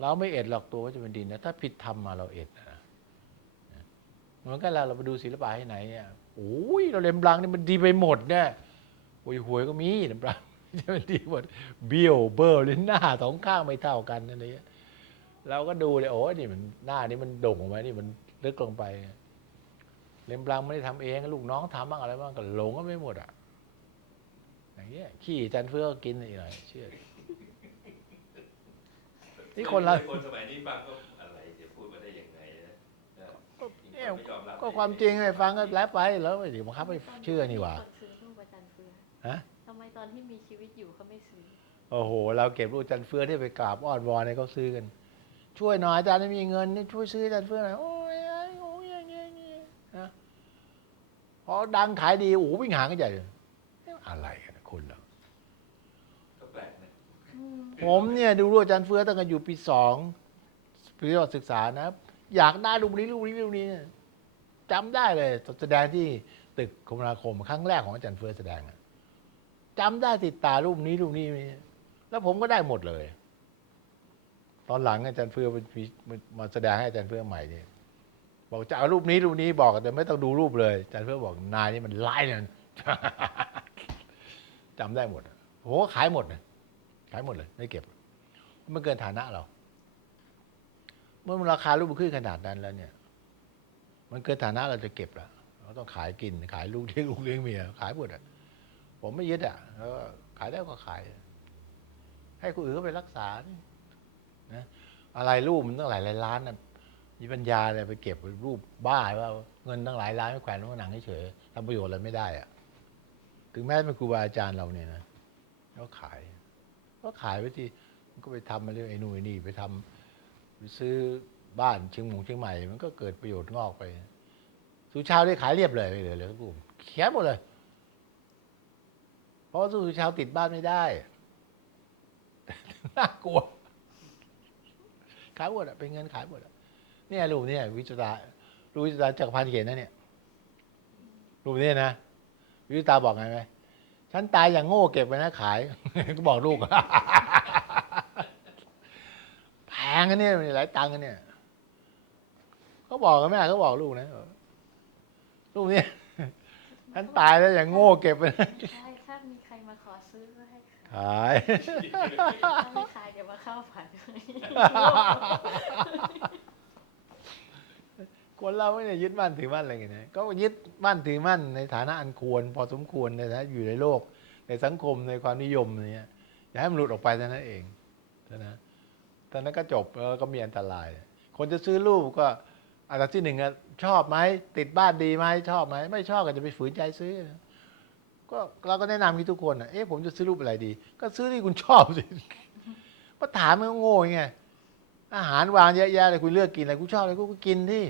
เราไม่เอ็ดหรอกตัวก็จะเป็นดินนะถ้าผิดธรรมมาเราเอ็ดนะเหมือนกันเราเราไปดูศิลปะที่ไหนเนี่ยโอ้ยเราเล่มบลังนี่มันดีไปหมดเนี่ยหวยหวยก็มีเล่มบลังจะมันดีหมดเบี้ยวเบอร์ลิ้นหน้าสองข้างไม่เท่ากันอะไรเงี้ยเราก็ดูเลยโอ้ยนี่มันหน้านี่มันโด่งออกมานี่มันลึกลงไป เล่มบลังไม่ได้ทำเองลูกน้องทำบ้างอะไรบ้างก็หลงก็ไม่หมดอะอย่างเงี้ยขี้จันเฟื่อก็กินอีกหน่อยเชื่อ นี่คนเราคนสมัยนี้ฟังก็อะไรจะพูดมาได้ยังไงนะนะเนี่ยไม่ยอมรับก็ความจริงไอ้ฟังก็แล้วไปแล้วไม่ถึงบังคับให้เชื่อนี่หว่าคนซื้อรูปอาจารย์เฟือฮะทำไมตอนที่มีชีวิตอยู่เขาไม่ซื้อโอ้โห เราเก็บรูปจันเฟื่อที่ไปกราบอ้อนวอนให้เขาซื้อกัน ช่วยหน่อยอาจารย์ไม่มีเงินนี่ช่วยซื้อจันเฟื่อหน่อยโอ้ยไอ้โอ้ยอย่างเงี้ยอย่างเงี้ยนะพอดังขายดีโอ้โหวิ่งหากันใหญ่เลยอะไรกันนะคนเรา ก็แปลกนะ ผมเนี่ยดูรูปอาจารย์เฟื่อตั้งแต่อยู่ปีสองปีที่ศึกษานะ อยากได้รูปนี้รูปนี้รูปนี้เนี่ยจำได้เลยแสดงที่ตึกคมนาคมครั้งแรกของอาจารย์เฟื่อแสดงอะจำได้ติดตารูปนี้รูปนี้รูปนี้ แล้วผมก็ได้หมดเลย ตอนหลังอาจารย์เฟื่อมันมาแสดงให้อาจารย์เฟื่อใหม่เนี่ยบอกจะเอารูปนี้รูปนี้บอกแต่ไม่ต้องดูรูปเลยอาจารย์เฟื่อบอกนายนี่มันร้ายเนี่ยจำได้หมดอะผมก็ขายหมดนะ ขายหมดเลย ไม่เก็บมันเกินฐานะเรา เมื่อมันราคาลูกมันขึ้นขนาดนั้นแล้วเนี่ย มันเกินฐานะเราจะเก็บละเราต้องขายกิน ขายลูกเลี้ยงลูกเลี้ยงเมียขายหมดอะผมไม่ยึดอะแล้วขายได้ก็ขาย ให้คนอื่นเขาไปรักษานี่นะอะไรรูปมันตั้งหลายหลายล้านนะมีปัญญาอะไรไปเก็บรูปบ้าว่าเงินตั้งหลายล้านไม่แขวนไว้บนหนังเฉยๆทำประโยชน์อะไรไม่ได้อะถึงแม้เป็นครูบาอาจารย์เราเนี่ยนะก็ขาย ก็ขายไปทีมันก็ไปทำมาเรื่องไอ้นู่นไอ้นี่ไปทำไปซื้อบ้านเชียงหมงเชียงใหม่ มันก็เกิดประโยชน์งอกไปสุชาวได้ขายเรียบเลยไม่เหลือเหลือสักรูปเขียนหมดเลย เพราะว่าสุชาวติดบ้านไม่ได้ น่ากลัว ขายหมดอะเป็นเงินขายหมดอะเนี่ยรูปเนี่ยวิจตารูปวิจตาจักรพันธ์เขียนนะเนี่ยรูปนี้นะวิจตาบอกไงไหม ฉันตายอย่างโง่เก็บไว้นะขาย ก็บอกลูก แพงกันเนี่ยหลายตังค์กันเนี่ยเขาบอกกันแม่เขาบอกลูกนะลูกเนี่ยฉันตายแล้วอย่างโง่เก็บไว้นะใช่ถ้ามีใครมาขอซื้อก็ให้ขายขาย ถ้าไม่ขายเดี๋ยวมาเข้าฝัน คนเราไม่ได้ยึดมั่นถือมั่นอะไรกันนะก็ยึดมั่นถือมั่นในฐานะอันควร พอสมควรในฐานะอยู่ในโลก ในสังคมในความนิยมอะไรเนี้ยอย่าให้มันหลุดออกไปเท่านั้นเองเท่านั้นตอนนั้นก็จบแล้วก็มีอันตราย คนจะซื้อรูปก็อันดับที่หนึ่งชอบไหมติดบ้านดีไหมชอบไหมไม่ชอบก็จะไปฝืนใจซื้อก็เราก็แนะนำที่ทุกคนอะเอ๊ะผมจะซื้อรูปอะไรดี ก็ซื้อที่คุณชอบสิมาถามมันโง่ไงอาหารวางเยอะแยะเลยคุณเลือกกินอะไรคุณชอบอะไรคุณก็กินที่